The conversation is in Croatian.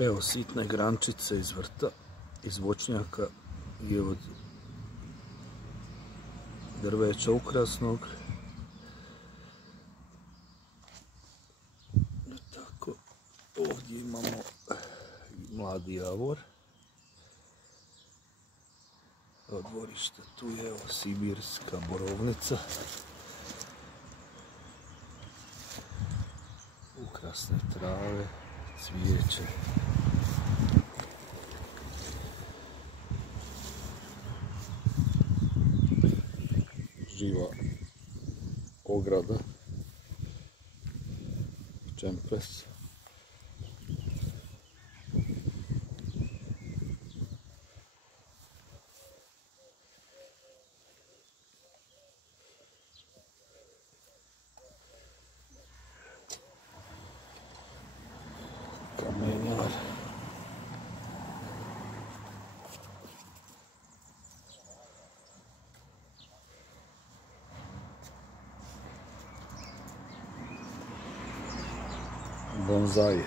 Evo sitne grančice iz vrta, iz voćnjaka i od drveća ukrasnog. Tako, ovdje imamo mladi javor. Evo dvorište, tu je evo sibirska borovnica. Ukrasne trave, cvijeće. Živa ograda, čempes. Kamenjar. Bonzai.